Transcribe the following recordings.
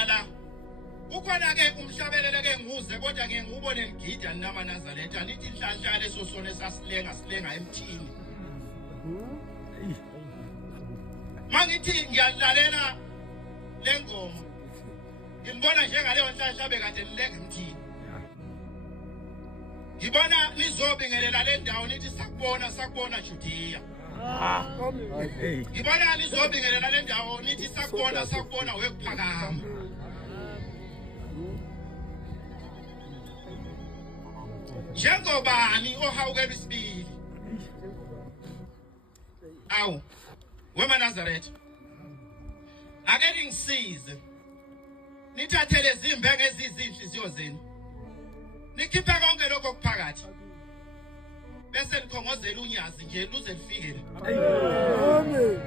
ngiyagida la ukhona ke umhlabelele ke ngiuze kodwa ke ngubone ligida nama Nazareth anithi inhlanhla leso sone silenga emthini mangithi ngiyalalela lengoma ngibona njengaleyo nhlanhla bekade lilenga emthini ngibona nizobingelela le ndawo nithi sakubona Judea ngibona nizobingelela le ndawo nithi sakubona wekuphakama njengobani ohawukela isibili awu wema Nazareth ake ngisize nithathele izimbenge ezizinhliziyo zenu nikhiphe konke lokho okuphakathi bese likhongozela unyazi nje luze lifike amen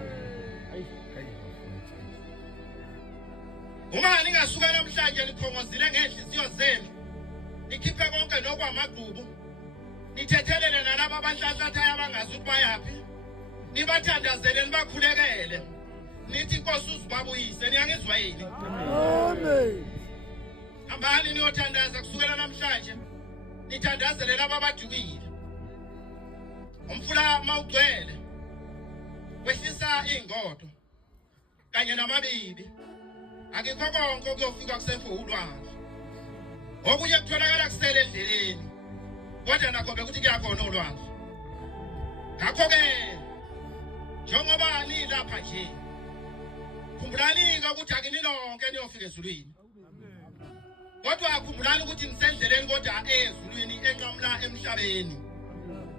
uma ningasuka namhlanje likhongozile ngenhliziyo zenu nikhiphe konke nokwamagqubu nithethelele nalabo abanhlanhlathayo abangazi ukuthi bayaphi nibathandazele nibakhulekele nithi inkosi uzibabuyise niyangizwa yini amen hambani niyothandaza kusukela namhlanje nithandazele labo abajukile umfula mawugcwele wehlisa ingodo kanye namabibi akikho konke okuyofika kusemfulwana okunye kutholakala kusele endleleni kodwa nakho bekuthi kuyakhona olwandle ngakho ke njengoba nilapha nje khumbulani ukuthi akinilonke niyofika ezulwini kodwa khumbulani ukuthi nisendleleni kodwa ezulwini enqamla emhlabeni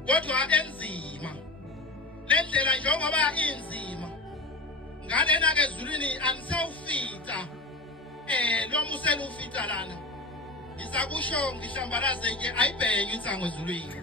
kodwa enzima lendlela njengoba inzima ngalena ke ezulwini anisawufita lo musela ufita lana ngizakusho ngihlambalaze nje ayibhenye insango ezulwini